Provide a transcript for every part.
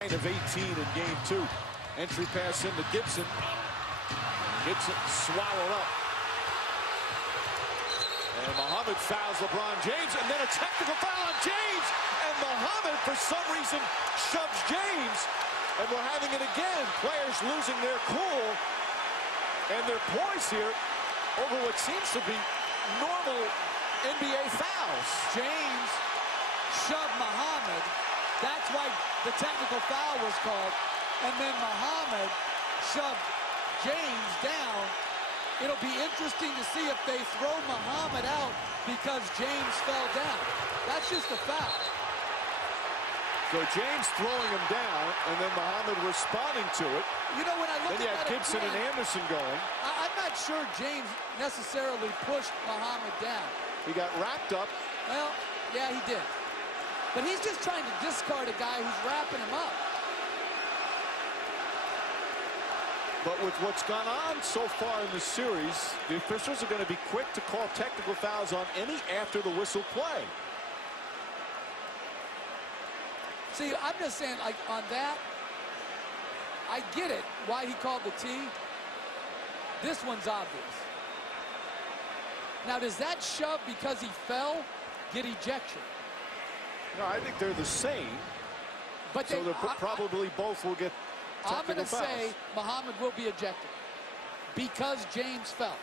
of 18 in game 2. Entry pass into Gibson. Gibson swallowed up. And Mohammad fouls LeBron James, and then a technical foul on James. And Mohammad, for some reason, shoves James. And we're having it again. Players losing their cool and their poise here over what seems to be normal NBA fouls. James shoved Mohammad. That's why the technical foul was called. And then Mohammad shoved James down. It'll be interesting to see if they throw Mohammad out because James fell down. That's just a foul. So James throwing him down, and then Mohammad responding to it. You know, when I look then you at had Gibson again, and Anderson going. I'm not sure James necessarily pushed Mohammad down. He got wrapped up. Well, yeah, he did. But he's just trying to discard a guy who's wrapping him up. But with what's gone on so far in the series, the officials are going to be quick to call technical fouls on any after the whistle play. See, I'm just saying, like, on that, I get it, why he called the T. This one's obvious. Now, does that shove because he fell get ejection? No, I think they're the same. But so probably both will get I'm going to fouls. say Mohammad will be ejected because James fell.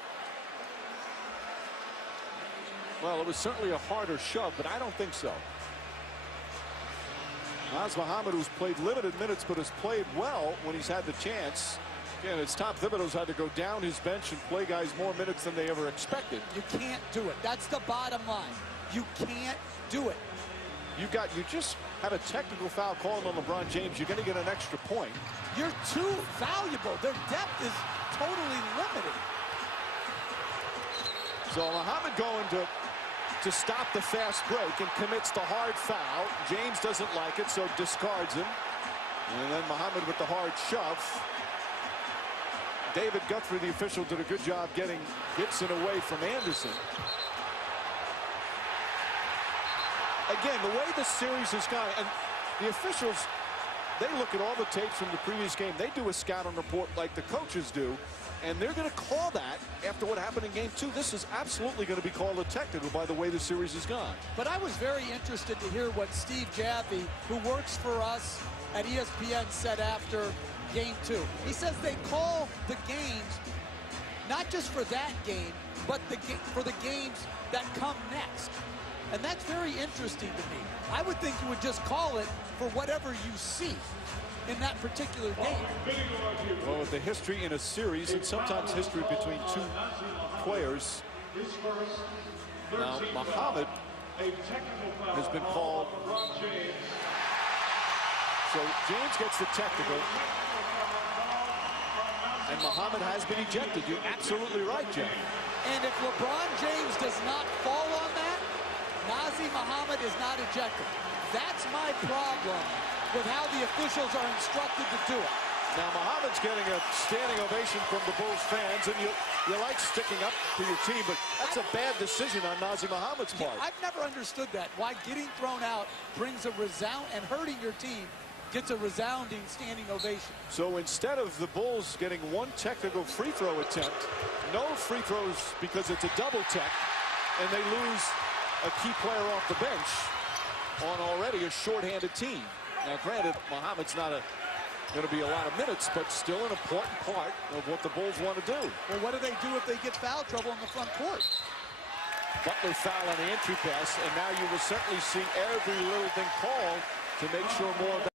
Well, it was certainly a harder shove, but I don't think so. Nazr Mohammad, who's played limited minutes but has played well when he's had the chance. Again, it's Tom Thibodeau's had to go down his bench and play guys more minutes than they ever expected. You can't do it. That's the bottom line. You can't do it. You just had a technical foul called on LeBron James. You're going to get an extra point. You're too valuable. Their depth is totally limited. So Mohammad going to stop the fast break and commits the hard foul. James doesn't like it, so discards him. And then Mohammad with the hard shove. David Guthrie, the official, did a good job getting Gibson away from Anderson. Again, the way the series has gone, and the officials, they look at all the tapes from the previous game. They do a scouting report like the coaches do, and they're going to call that after what happened in game 2. This is absolutely going to be called a technical by the way the series has gone. But I was very interested to hear what Steve Jaffe, who works for us at ESPN, said after game 2. He says they call the games not just for that game, but for the games that come next. And that's very interesting to me. I would think you would just call it for whatever you see in that particular game. Well, with the history in a series, and sometimes history between two players, now Mohammad has been called. So James gets the technical, and Mohammad has been ejected. You're absolutely right, Jeff. And if LeBron James does not fall on that, Nazr Mohammad is not ejected. That's my problem with how the officials are instructed to do it. Now, Mohammad's getting a standing ovation from the Bulls fans, and you like sticking up for your team, but that's a bad decision on Nazr Mohammad's part. Yeah, I've never understood that. Why getting thrown out brings a and hurting your team gets a resounding standing ovation. So instead of the Bulls getting one technical free throw attempt, no free throws because it's a double tech, and they lose a key player off the bench on already a shorthanded team. Now, granted, Mohammad's not going to be a lot of minutes, but still an important part of what the Bulls want to do. Well, what do they do if they get foul trouble in the front court? Butler foul on the entry pass, and now you will certainly see every little thing called to make sure more of that